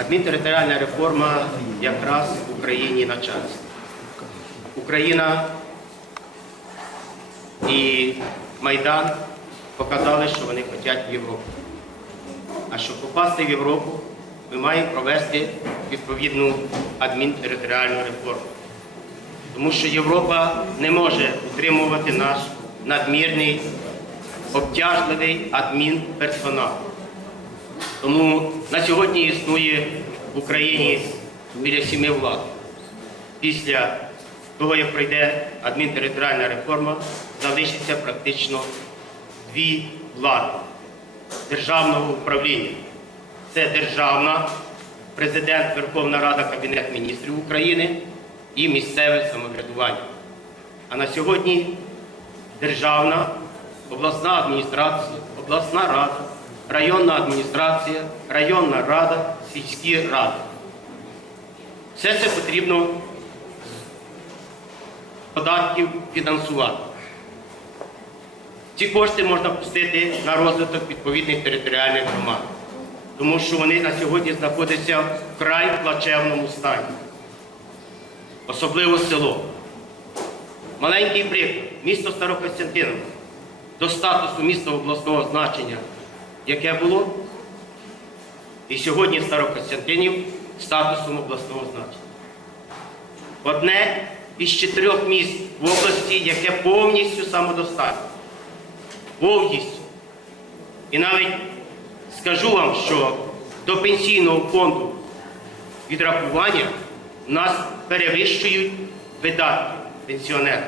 Адмінтериторіальна реформа якраз в Україні на часі. Україна і Майдан показали, що вони хочуть в Європу. А щоб попасти в Європу, ми маємо провести відповідну адмінтериторіальну реформу. Тому що Європа не може утримувати наш надмірний, обтяжливий адмінперсонал. Тому на сьогодні існує в Україні біля сіми влад. Після того, як пройде адмінтериторіальна реформа, залишиться практично дві влади державного управління. Це державна, президент, Верховна Рада, Кабінет міністрів України і місцеве самоврядування. А на сьогодні державна, обласна адміністрація, обласна рада, районна адміністрація, районна рада, сільські ради. Все це потрібно з податків фінансувати. Ці кошти можна пустити на розвиток відповідних територіальних громад, тому що вони на сьогодні знаходяться в край плачевному стані, особливо село. Маленький приклад. Місто Старокостянтиново до статусу міста обласного значення, яке було, і сьогодні Старокостянтинів статусом обласного значення. Одне із чотирьох міст в області, яке повністю самодостатнє. Повністю. І навіть скажу вам, що до пенсійного фонду відрахування нас перевищують видатки пенсіонерів.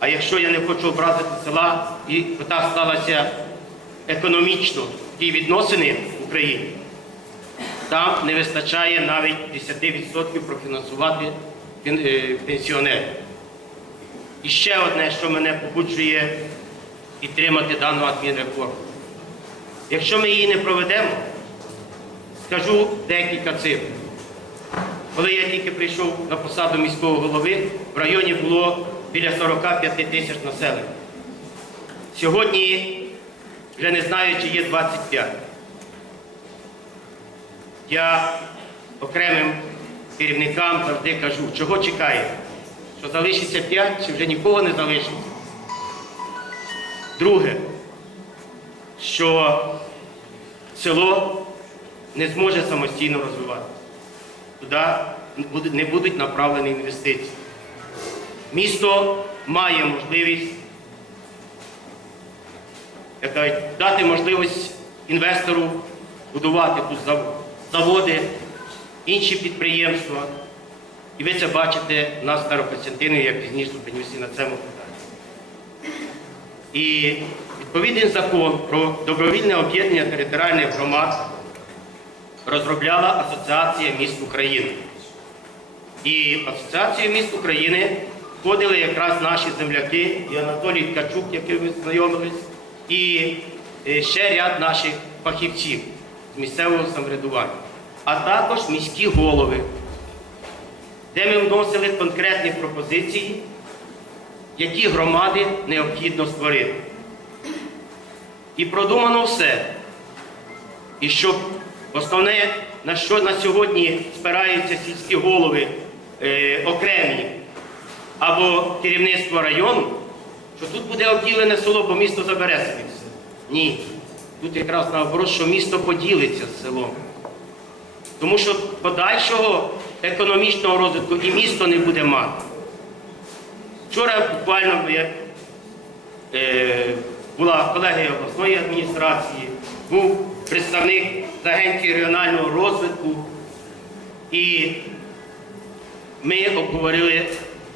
А якщо я не хочу образити села, і так сталося економічно ті відносини в Україні, там не вистачає навіть 10% профінансувати е, пенсіонерів. І ще одне, що мене побуджує підтримати дану адмінреформу. Якщо ми її не проведемо, скажу декілька цифр. Коли я тільки прийшов на посаду міського голови, в районі було біля 45 тисяч населення. Сьогодні вже не знаю, чи є 25. Я окремим керівникам завжди кажу, чого чекаєте? Що залишиться 5, чи вже нікого не залишиться. Друге, що село не зможе самостійно розвиватися. Туди не будуть направлені інвестиції. Місто має можливість як дати можливість інвестору будувати тут заводи, інші підприємства. І ви це бачите на Старокостянтинові, я пізніше зупинюся на цьому питанні. І відповідний закон про добровільне об'єднання територіальних громад розробляла Асоціація міст України. І в Асоціацію міст України входили якраз наші земляки, і Анатолій Ткачук, який ви знайомились, і е, ще ряд наших фахівців з місцевого самоврядування, а також міські голови, де ми вносили конкретні пропозиції, які громади необхідно створити. І продумано все. І щоб основне, на що на сьогодні спираються сільські голови е, окремі або керівництво району, що тут буде обділене село, бо місто забере собі все. Ні. Тут якраз наоборот, що місто поділиться з селом. Тому що подальшого економічного розвитку і місто не буде мати. Вчора буквально я е, була колегія обласної адміністрації, був представник агенції регіонального розвитку, і ми обговорили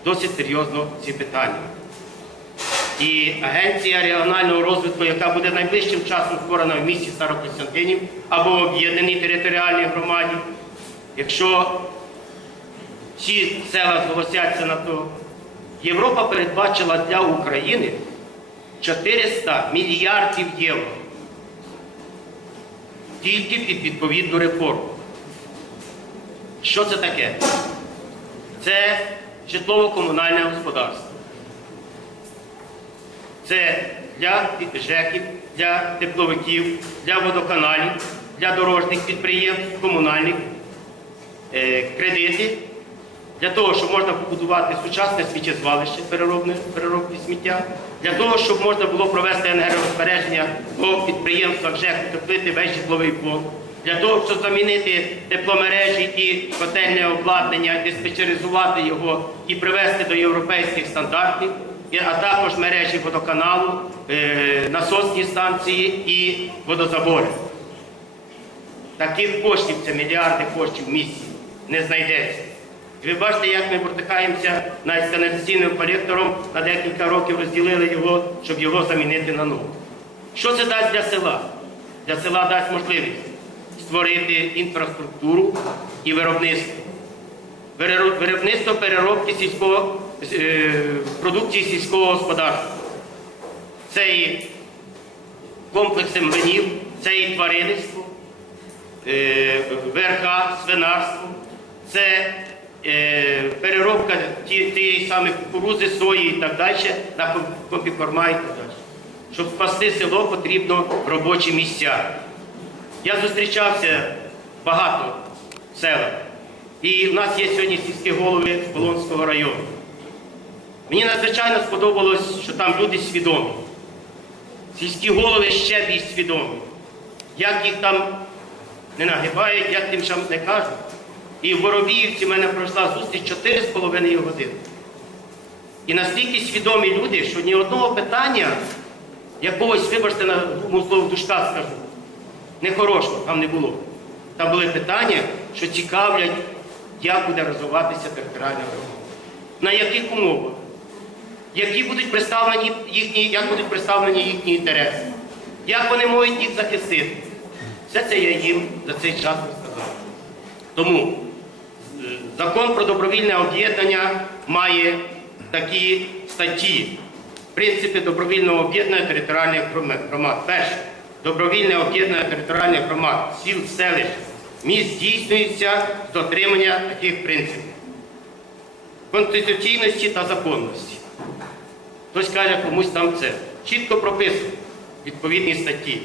досить серйозно ці питання. І агенція регіонального розвитку, яка буде найближчим часом створена в місті Старокостянтинів або в об'єднаній територіальній громаді, якщо всі села зголосяться на то, Європа передбачила для України 400 мільярдів євро тільки під відповідну реформу. Що це таке? Це житлово-комунальне господарство. Це для ЖЕКів, для тепловиків, для водоканалів для дорожніх підприємств, комунальних е, кредити. Для того, щоб можна побудувати сучасне сміттєзвалище переробки сміття, для того, щоб можна було провести енергозбереження по підприємствах ЖЕК, утеплити весь житловий фонд, для того, щоб замінити тепломережі і котельне обладнання, диспетчеризувати його і привести до європейських стандартів, а також мережі водоканалу, е, насосні станції і водозабори. Таких коштів, це мільярди коштів в місті, не знайдеться. Ви бачите, як ми протикаємося навіть з каналізаційним колектором, на декілька років розділили його, щоб його замінити на новий. Що це дасть для села? Для села дасть можливість створити інфраструктуру і виробництво. Виробництво переробки сільського, продукції сільського господарства. Це і комплекси млинів, це і тваринництво, е, верха, свинарство, це е, переробка тієї самої кукурузи, сої і так далі, на комбікорма і так далі. Щоб спасти село, потрібно робочі місця. Я зустрічався багато в селах. І в нас є сьогодні сільські голови Полонського району. Мені надзвичайно сподобалось, що там люди свідомі. Сільські голови ще більш свідомі. Як їх там не нагибають, як тим там не кажуть. І в Воробіївці в мене пройшла зустріч 4,5 години. І настільки свідомі люди, що ні одного питання, якогось, вибачте, на грубому слову душка скажу, нехорошого там не було. Там були питання, що цікавлять, як буде розвиватися територіальна громада. На яких умовах? Які будуть представлені їхні, як будуть представлені їхні інтереси? Як вони можуть їх захистити? Все це я їм за цей час розказав. Тому е, закон про добровільне об'єднання має такі статті. Принципи добровільного об'єднання територіальних громад. Перше. Добровільне об'єднання територіальних громад, сіл, селищ, міст здійснюється з дотримання таких принципів. Конституційності та законності. Хтось каже комусь там це. Чітко прописано в відповідній статті.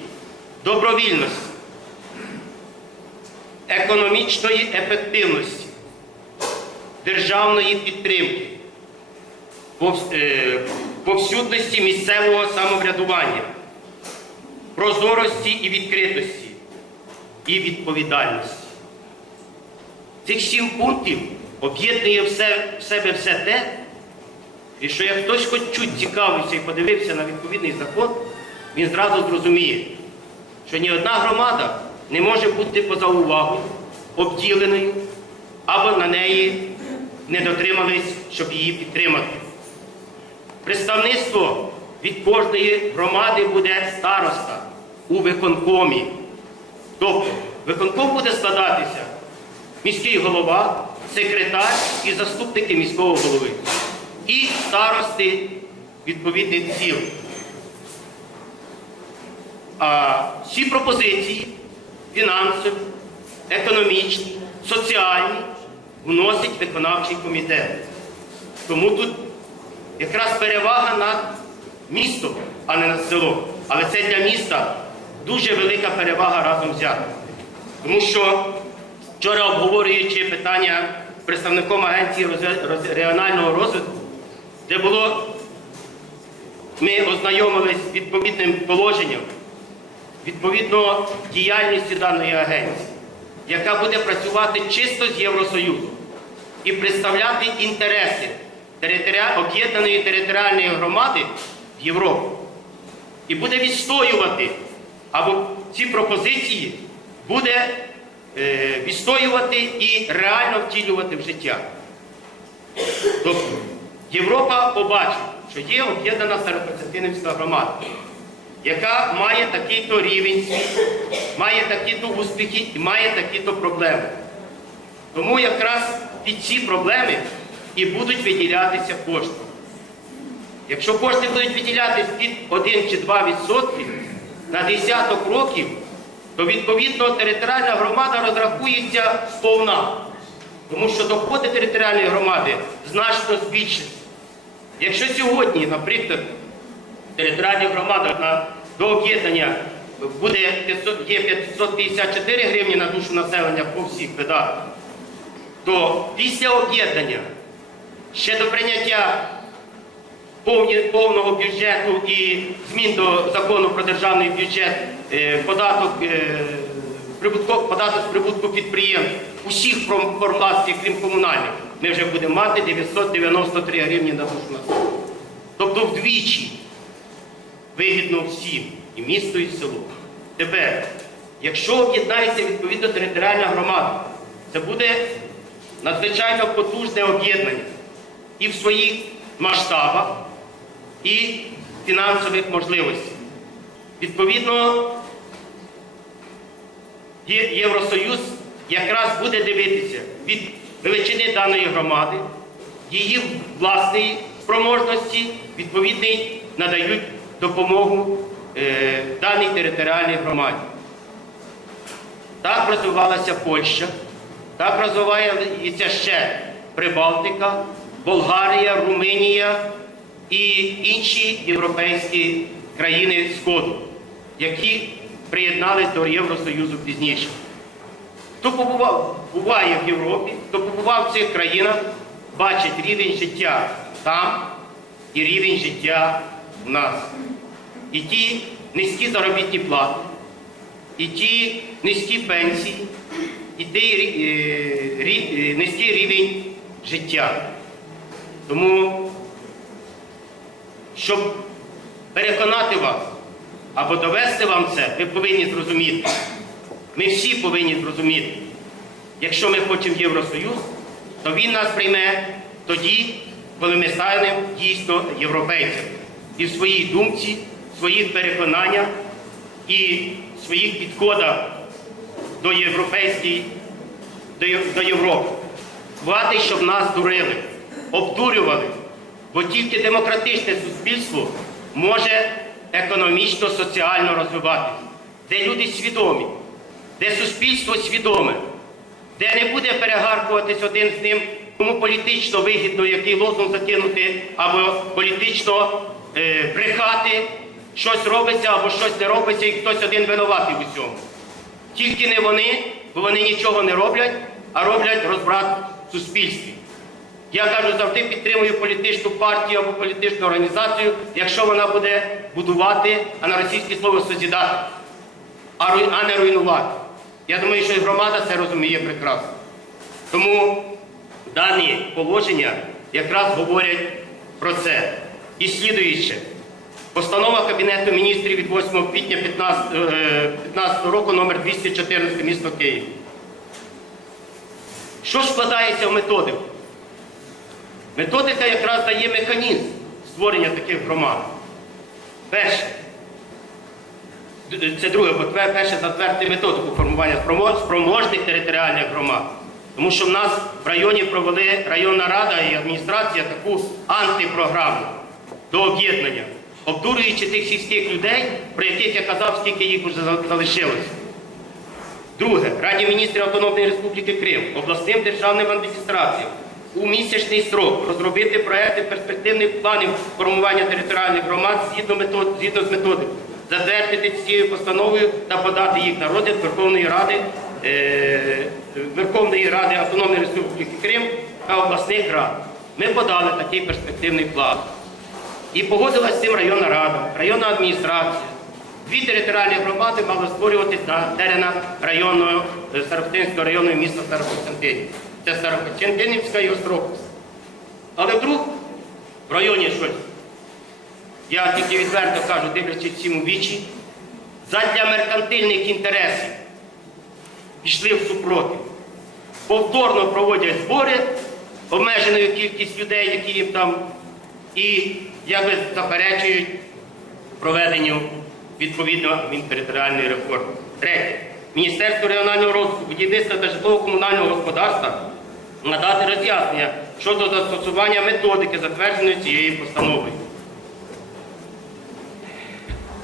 Добровільності, економічної ефективності, державної підтримки, е, повсюдності місцевого самоврядування, прозорості і відкритості і відповідальності. Цих сім пунктів об'єднує в себе все те, і що як хтось хоч чуть цікавився і подивився на відповідний закон, він зразу зрозуміє, що ні одна громада не може бути поза увагою, обділеною, або на неї не дотримались, щоб її підтримати. Представництво від кожної громади буде староста у виконкомі. Тобто виконком буде складатися міський голова, секретар і заступники міського голови. І старости відповідних сіл. Всі пропозиції фінансові, економічні, соціальні вносить виконавчий комітет. Тому тут якраз перевага над містом, а не над селом. Але це для міста дуже велика перевага разом взята. Тому що вчора обговорюючи питання представником Агенції регіонального розвитку, де було, ми ознайомились з відповідним положенням відповідно діяльності даної агенції, яка буде працювати чисто з Євросоюзом і представляти інтереси об'єднаної територіальної громади в Європу. І буде відстоювати, або ці пропозиції буде е, відстоювати і реально втілювати в життя. Тобто Європа побачить, що є об'єднана Старокостянтинівська громада, яка має такий-то рівень, має такі-то успіхи і має такі-то проблеми. Тому якраз під ці проблеми і будуть виділятися кошти. Якщо кошти будуть виділятися під 1 чи 2 відсотки на десяток років, то відповідно територіальна громада розрахується сповна. Тому що доходи територіальної громади значно збільшаться. Якщо сьогодні, наприклад, територіальні громади на, до об'єднання буде 500, є 554 гривні на душу населення по всіх видатках, то після об'єднання ще до прийняття повного бюджету і змін до закону про державний бюджет, е, податок, прибутко- податок з прибутку підприємств усіх формацій, крім комунальних, ми вже будемо мати 993 гривні на душу населення. Тобто вдвічі вигідно всім, і місто, і село. Тепер, якщо об'єднається відповідно територіальна громада, це буде надзвичайно потужне об'єднання і в своїх масштабах, і фінансових можливостей. Відповідно, Євросоюз якраз буде дивитися від величини даної громади, її власної спроможності, відповідний надають допомогу е, даній територіальній громаді. Так розвивалася Польща, так розвивається ще Прибалтика, Болгарія, Румунія і інші європейські країни Сходу, які приєднались до Євросоюзу пізніше. Хто побував, буває в Європі, хто побував в цих країнах, бачить рівень життя там і рівень життя в нас. І ті низькі заробітні плати, і ті низькі пенсії, і той е, е, низький рівень життя. Тому, щоб переконати вас або довести вам це, ви повинні зрозуміти. Ми всі повинні зрозуміти, якщо ми хочемо Євросоюз, то він нас прийме тоді, коли ми станемо дійсно європейцями. І в своїй думці, в своїх переконаннях і в своїх підходах до європейської, до, Європи. Хватить, щоб нас дурили, обдурювали, бо тільки демократичне суспільство може економічно, соціально розвиватися, де люди свідомі, де суспільство свідоме, де не буде перегаркуватись один з ним, кому політично вигідно який лозунг закинути, або політично е, брехати, щось робиться або щось не робиться, і хтось один винуватий в усьому. Тільки не вони, бо вони нічого не роблять, а роблять розбрат в суспільстві. Я кажу, завжди підтримую політичну партію або політичну організацію, якщо вона буде будувати, а на російське слово созідати, а не руйнувати. Я думаю, що і громада це розуміє прекрасно. Тому дані положення якраз говорять про це. І слідуюче. Постанова Кабінету міністрів від 8 квітня 2015 року номер 214 місто Київ. Що ж складається в методику? Методика якраз дає механізм створення таких громад. Перше, це друге, бо перше затвердити методику формування спроможних територіальних громад. Тому що в нас в районі провели районна рада і адміністрація таку антипрограму до об'єднання, обдурюючи тих сільських людей, про яких я казав, скільки їх вже залишилося. Друге, Раді міністрів Автономної Республіки Крим, обласним державним адміністраціям у місячний строк розробити проекти перспективних планів формування територіальних громад згідно, метод, згідно з методикою, затвердити цією постановою та подати їх на розгляд Верховної Ради, е, Верховної Ради Автономної Республіки Крим та обласних рад. Ми подали такий перспективний план. І погодилась з цим районна рада, районна адміністрація. Дві територіальні громади мали створюватись на теренах районного е, району міста Старокостянтинів. Це Старокостянтинівська і Островська. Але вдруг в районі щось. Я тільки відверто кажу, дивлячись всім у вічі, задля меркантильних інтересів пішли в супротив. Повторно проводять збори обмеженою кількість людей, які їм там, і якби заперечують проведенню відповідно адмінтериторіальної реформи. Третє. Міністерство регіонального розвитку, будівництва та житлово-комунального господарства надати роз'яснення щодо застосування методики, затвердженої цією постановою.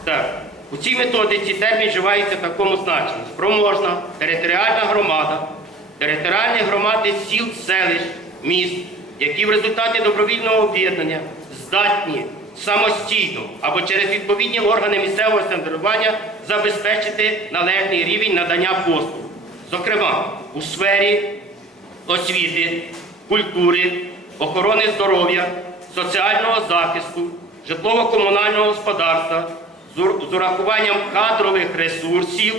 Так, у цій методиці термін вживається в такому значенні. Спроможна територіальна громада, територіальні громади сіл, селищ, міст, які в результаті добровільного об'єднання здатні самостійно або через відповідні органи місцевого самоврядування забезпечити належний рівень надання послуг, зокрема у сфері освіти, культури, охорони здоров'я, соціального захисту, житлово-комунального господарства з урахуванням кадрових ресурсів,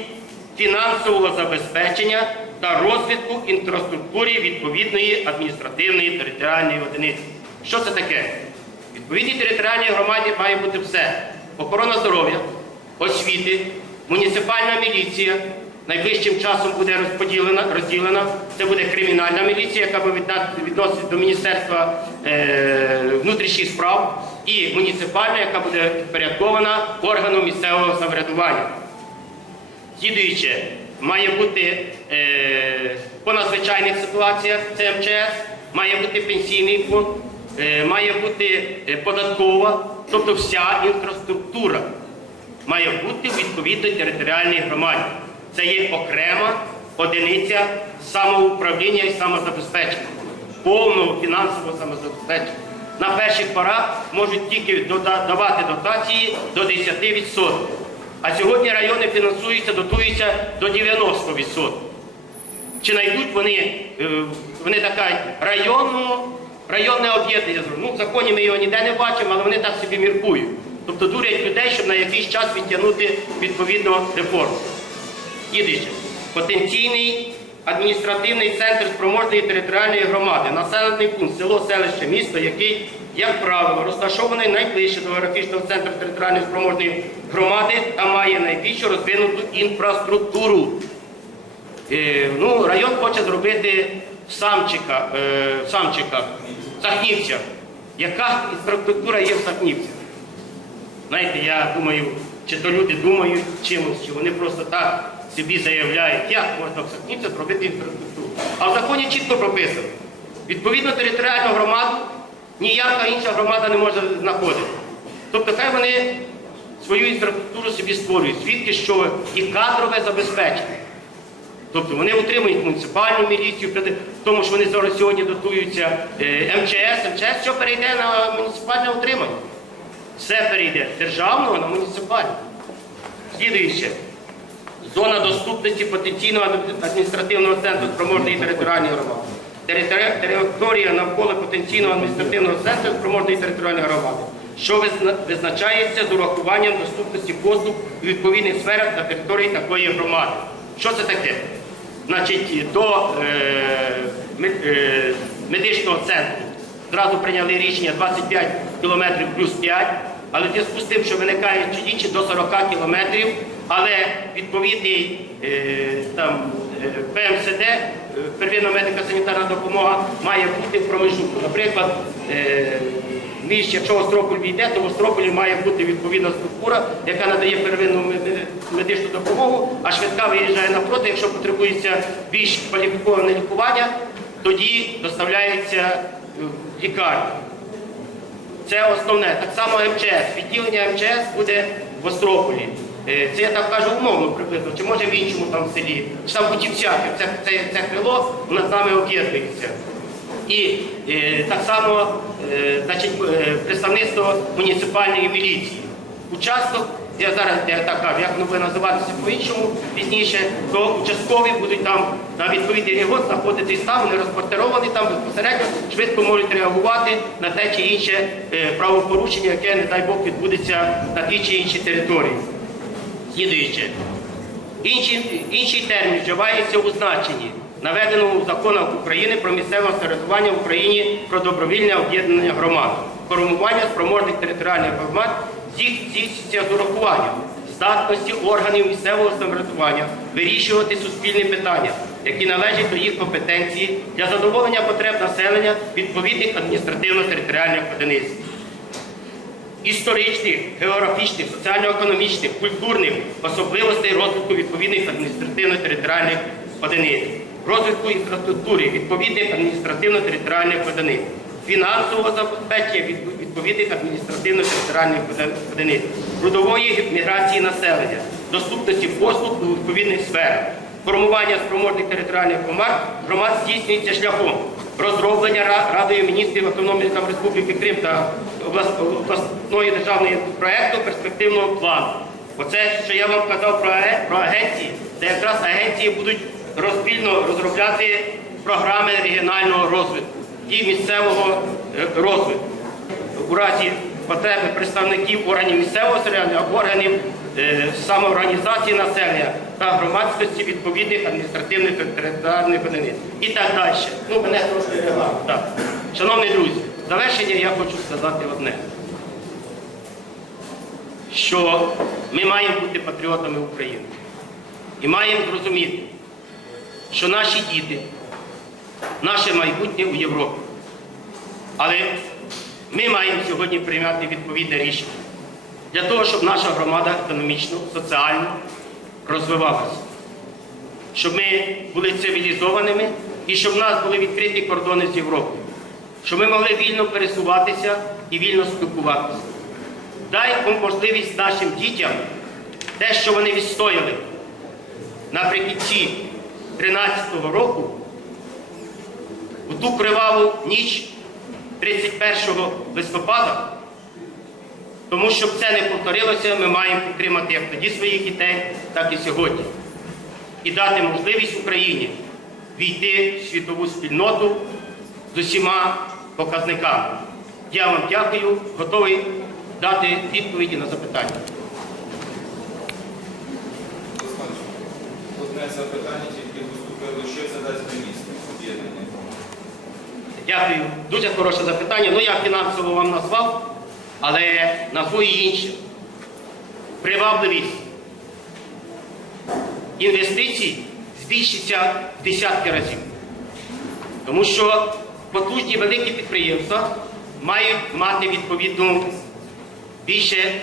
фінансового забезпечення та розвитку інфраструктури відповідної адміністративної територіальної одиниці. Що це таке? Відповідній територіальній громаді має бути все: охорона здоров'я, освіти, муніципальна міліція. Найближчим часом буде розподілена, розділена. Це буде кримінальна міліція, яка буде відноситься до Міністерства е, внутрішніх справ, і муніципальна, яка буде підпорядкована органу місцевого самоврядування. Слідуюче, має бути е, по надзвичайних ситуаціях це МЧС, має бути пенсійний фонд, е, має бути е, податкова, тобто вся інфраструктура має бути в відповідній територіальній громаді. Це є окрема одиниця самоуправління і самозабезпечення, повного фінансового самозабезпечення. На перших порах можуть тільки давати дотації до 10%. А сьогодні райони фінансуються, дотуються до 90%. Чи знайдуть вони, е, вони така районну, районне об'єднання? Ну, в законі ми його ніде не бачимо, але вони так собі міркують. Тобто дурять людей, щоб на якийсь час відтягнути відповідно реформу. Слідуюче. Потенційний адміністративний центр спроможної територіальної громади, населений пункт, село, селище, місто, який, як правило, розташований найближче до географічного центру територіальної спроможної громади та має найбільшу розвинуту інфраструктуру. Е, ну, район хоче зробити в Самчика, е, в Самчиках, Сахнівцях. Яка інфраструктура є в Сахнівцях? Знаєте, я думаю, чи то люди думають чимось, чи вони просто так собі заявляють, як можна в Сахнівцях зробити інфраструктуру. А в законі чітко прописано. Відповідно територіальну громаду ніяка інша громада не може знаходити. Тобто хай вони свою інфраструктуру собі створюють, звідки що і кадрове забезпечення. Тобто вони отримують муніципальну міліцію, тому, що вони зараз сьогодні дотуються е, МЧС, МЧС, що перейде на муніципальне утримання. Все перейде з державного на муніципальне. Слідуюче. Зона доступності потенційного адміністративного центру спроможної територіальної громади. Територія навколо потенційного адміністративного центру спроможної територіальної громади, що визначається з урахуванням доступності послуг у відповідних сферах на території такої громади. Що це таке? Значить, до е, е, медичного центру зразу прийняли рішення 25 кілометрів плюс 5, але в зв'язку з тим, що виникають чи інші до 40 кілометрів, але відповідний е, там, е, ПМСД, е, первинна медико-санітарна допомога, має бути в промежутку. Наприклад, між, якщо Острополь війде, то в Острополі має бути відповідна структура, яка надає первинну медичну допомогу, а швидка виїжджає напроти, якщо потребується більш кваліфіковане лікування, тоді доставляється в лікарню. Це основне. Так само МЧС. Відділення МЧС буде в Острополі. Е, Це я так кажу умовно приблизно, чи може в іншому там селі, чи там Бутівцях. Це, це, це крило нас з нами об'єднується. І е, так само е, значить, е, представництво муніципальної міліції. Участок, я зараз я так кажу, як воно буде називатися по-іншому пізніше, то участкові будуть там на відповідний регіон знаходитись там, вони розпортеровані там безпосередньо, швидко можуть реагувати на те чи інше е, правопорушення, яке, не дай Бог, відбудеться на тій чи іншій території. Слідуюче. Інший, інший термін вживається у значенні, наведеному в законах України про місцеве самоврядування в Україні про добровільне об'єднання громад. Формування спроможних територіальних громад здійснюється з урахуванням здатності органів місцевого самоврядування вирішувати суспільні питання, які належать до їх компетенції для задоволення потреб населення відповідних адміністративно-територіальних одиниць історичних, географічних, соціально-економічних, культурних особливостей розвитку відповідних адміністративно-територіальних одиниць, розвитку інфраструктури відповідних адміністративно-територіальних одиниць, фінансового забезпечення від- відповідних адміністративно-територіальних одиниць, трудової міграції населення, доступності послуг у відповідних сферах. Формування спроможних територіальних громад здійснюється шляхом розроблення Ра- Радою міністрів Автономної Республіки Крим та облас- обласної державної проекту перспективного плану. Оце, що я вам казав про, про агенції, це якраз агенції будуть розпільно розробляти програми регіонального розвитку і місцевого е, розвитку. У разі потреби представників органів місцевого самоврядування, органів е, самоорганізації населення та громадськості відповідних адміністративних та територіальних одиниць і так далі. Ну, мене трошки. Так. Шановні друзі, в завершення я хочу сказати одне що ми маємо бути патріотами України. І маємо зрозуміти, що наші діти, наше майбутнє у Європі. Але ми маємо сьогодні прийняти відповідне рішення для того, щоб наша громада економічно, соціально розвивалася, щоб ми були цивілізованими і щоб в нас були відкриті кордони з Європою, щоб ми могли вільно пересуватися і вільно спілкуватися. Дай можливість нашим дітям те, що вони відстояли наприкінці 13-го року, у ту криваву ніч 31 листопада, тому щоб це не повторилося, ми маємо підтримати як тоді своїх дітей, так і сьогодні. І дати можливість Україні війти в світову спільноту з усіма показниками. Я вам дякую, готовий дати відповіді на запитання. Одне запитання тільки поступило, що це дасть на об'єднання. Дякую. Дуже хороше запитання. Ну, я фінансово вам назвав, але назву і інше. Привабливість інвестицій збільшиться в десятки разів. Тому що потужні великі підприємства мають мати відповідну більше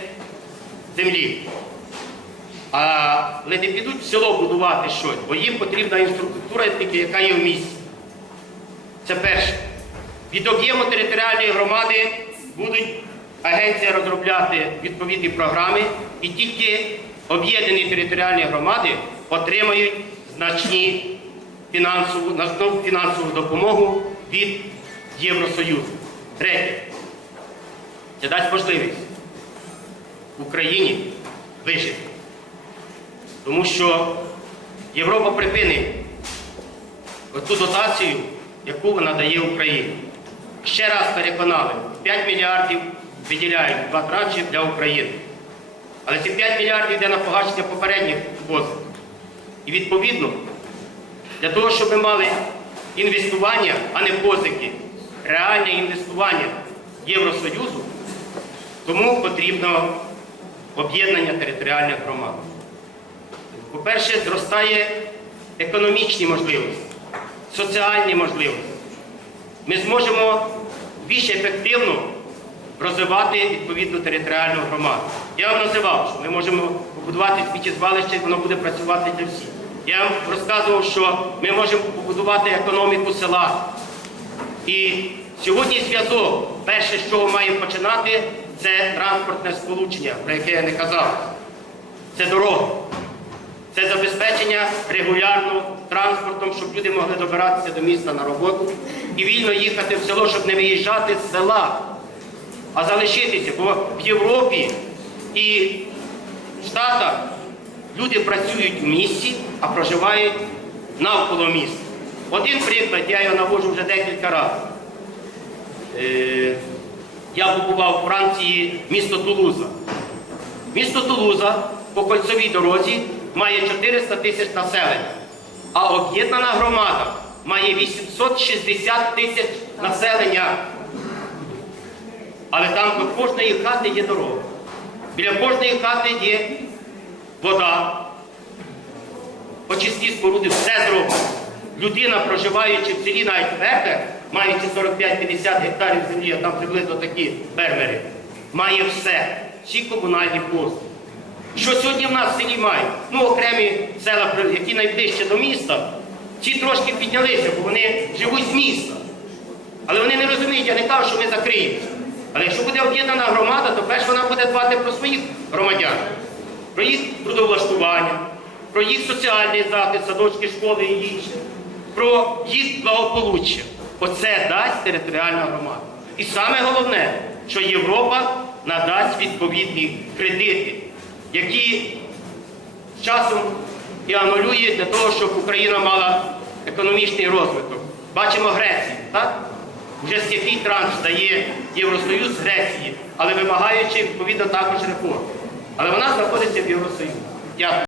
землі. А, не підуть в село будувати щось, бо їм потрібна інфраструктура, яка є в місті. Це перше. Від об'єму територіальної громади будуть агенція розробляти відповідні програми, і тільки об'єднані територіальні громади отримають значні фінансову, значну фінансову допомогу від Євросоюзу. Третє. Це дасть можливість Україні вижити. Тому що Європа припинить оцю дотацію, яку вона дає Україні. Ще раз переконали, 5 мільярдів виділяють два транші для України. Але ці 5 мільярдів йде на погашення попередніх позик. І відповідно, для того, щоб ми мали інвестування, а не позики, реальне інвестування Євросоюзу, тому потрібно об'єднання територіальних громад. По-перше, зростає економічні можливості, соціальні можливості. Ми зможемо більш ефективно розвивати відповідну територіальну громаду. Я вам називав, що ми можемо побудувати сміттєзвалище, воно буде працювати для всіх. Я вам розказував, що ми можемо побудувати економіку села. І сьогодні зв'язок, перше, з чого маємо починати, це транспортне сполучення, про яке я не казав. Це дорога. Це забезпечення регулярно транспортом, щоб люди могли добиратися до міста на роботу і вільно їхати в село, щоб не виїжджати з села, а залишитися. Бо в Європі і в Штатах люди працюють в місті, а проживають навколо міста. Один приклад, я його наводжу вже декілька разів. Е, Я побував у Франції, місто Тулуза. Місто Тулуза по кольцевій дорозі має 400 тисяч населення, а об'єднана громада має 860 тисяч населення. Але там до кожної хати є дорога. Біля кожної хати є вода, очисні споруди, все зроблено. Людина, проживаючи в селі, навіть фермер, маючи 45-50 гектарів землі, а там приблизно такі фермери, має все, всі комунальні послуги. Що сьогодні в нас в селі мають? Ну, окремі села, які найближче до міста, ці трошки піднялися, бо вони живуть з міста. Але вони не розуміють, я не кажу, що ми закриємося. Але якщо буде об'єднана громада, то перш вона буде дбати про своїх громадян, про їх трудовлаштування, про їх соціальний захист, садочки, школи і інше, про їх благополуччя. оце дасть територіальна громада. І саме головне, що Європа надасть відповідні кредити, які часом і анулює для того, щоб Україна мала економічний розвиток. Бачимо Грецію, так? Вже який транш дає Євросоюз Греції, але вимагаючи відповідно також реформ. Але вона знаходиться в Євросоюзі. Дякую.